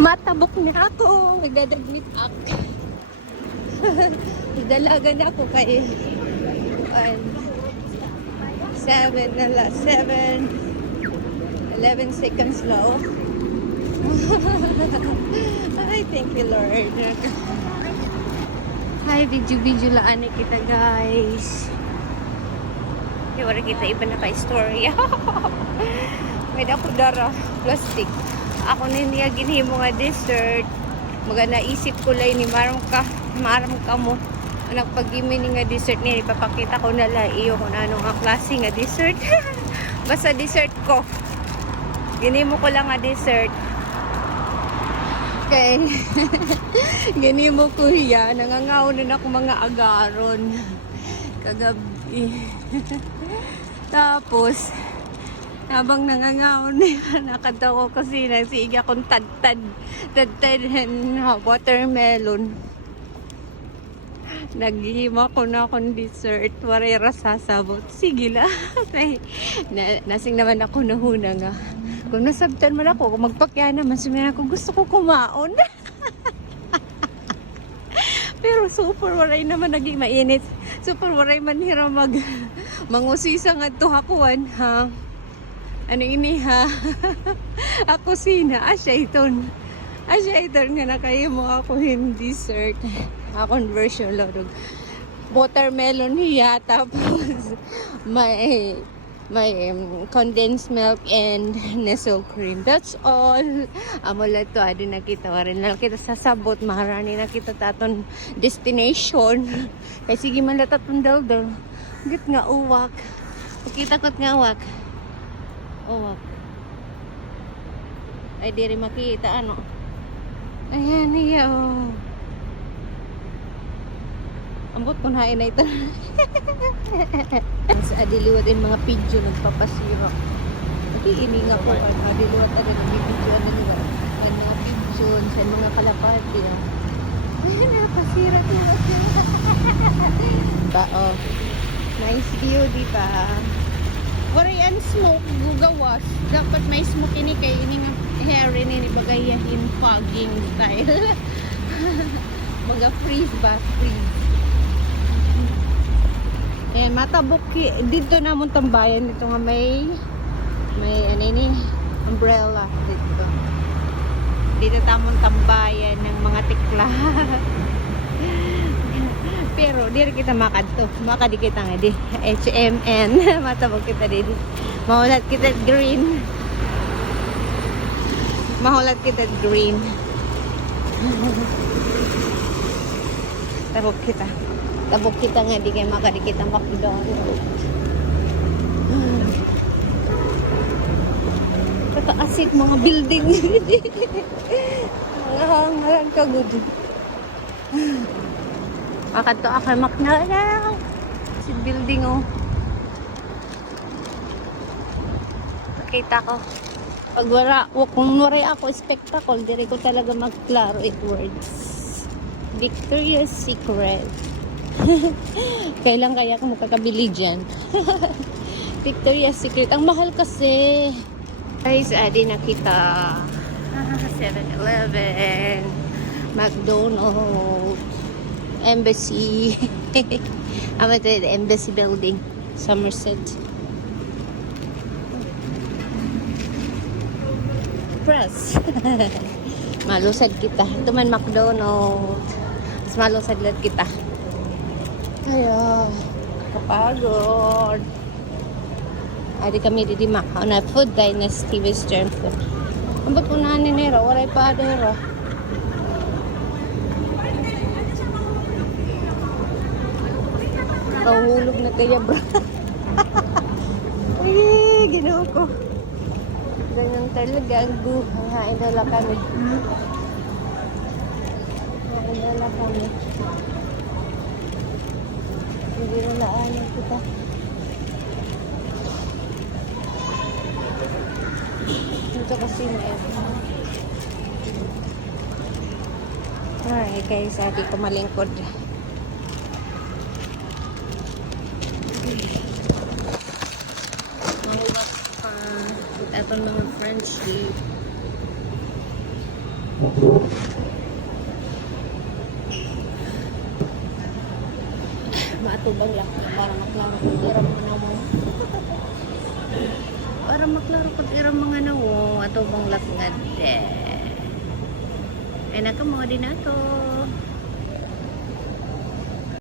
Matabok na ako. Nagdadagmit up. Dalagan ako kay 7 na la 7 11 seconds low. Ay, thank you Lord. Hi, video laan kita guys. Wala kita iba na ka-istorya. May dako dara plastic. Ako niya ginhimo nga dessert. Mga naisip ko lang ni maram ka mo. Anak pag-gimi ni nga dessert niya, ipapakita ko na lang iyo kung ano nga klase nga dessert. Basta dessert ko. Ginhimo ko lang nga dessert. Okay. Ginhimo ko hiya. Nangangaw na ako mga agaron. Kagabi. Tapos, habang nangangaon niya, nakatawa ko kasi nagsiig akong tad-tad watermelon. Naghihima ko na akong dessert, warera sasabot. Sige lang. Nasing naman ako nahuna nga. Kung nasabtan man ako, kung magpakya naman, sumiyan ako, gusto ko kumaon. Pero super waray naman naging mainit. Super waray man hira mangusisa nga to hakuan ha. Ano ini ha? Ako sina. Asya iton nga nakayo mo ako hindi dessert. Akong version lang. Watermelon hiya. Tapos may condensed milk and nestle cream. That's all. Amo lang to. Adi nakita rin lang kita sasabot. Maharani na kita taton destination. Kaya sige man latatong daldal. Git nga uwak. Pakita ko't nga uwak. Uwak. Ay di rin makita ano. Ayan niya oh. Ambot kung hain na ito. Sa adiliwat yung mga pidyo nagpapasira. Nakiining ako. Adiliwat agad yung pidyo. Ano nila? Ang mga pidyo sa mga kalapati. Ayan, napasira tulad yun. Oh. Nice view, di ba? Waray ang smoke, gugawas. Dapat may smoke ini kayo. Ini nga hair ini bagayahin fogging style. Mga freeze ba? Freeze. Ayan, matabok dito namon tambayan dito nga may ano ini umbrella dito. Dito tamon tambayan ng mga tikla. Pero diri kita makadto. Makadi kita nga di HMN. Matabok kita dito. Mahulat kita green. Mahulat kita green. Tabok kita. Tabok kita nga, di kayo makadikita McDonald's. Kakaasit mga building. Mga hangaran ka good. Akato ako McDonald's. Si building oh. Pakita ko. Pag kung wala ako spectacle, dire ko talaga magklaro it words. Victoria's Secret. Kailan kaya ako makakabili dyan? Victoria's Secret. Ang mahal kasi. Guys, adi nakita 7-Eleven, McDonald's, Embassy. I'm at the Embassy building, Somerset. Press. Malusad kita. Ito man McDonald's. Mas malusad lang kita. Kaya, kapagod. Adi kami di Macau na Food Dynasty Western Food. Ambot ko na nera, waray pa dera. Kahulog na kaya bro. Ay, ginawa ko. Ganyan talaga ang buhay. Hain na kami. Hain na kami. Hindi na naanan kita. Dito kasi na ay guys, di ko malingkod. Mahulap pa. Ito mga French dip. Matubang lang para maklaro kung iram mo na mo. Para maklaro kung iram mga na mo. Matubang lang nga de. Ay naka mga din na to.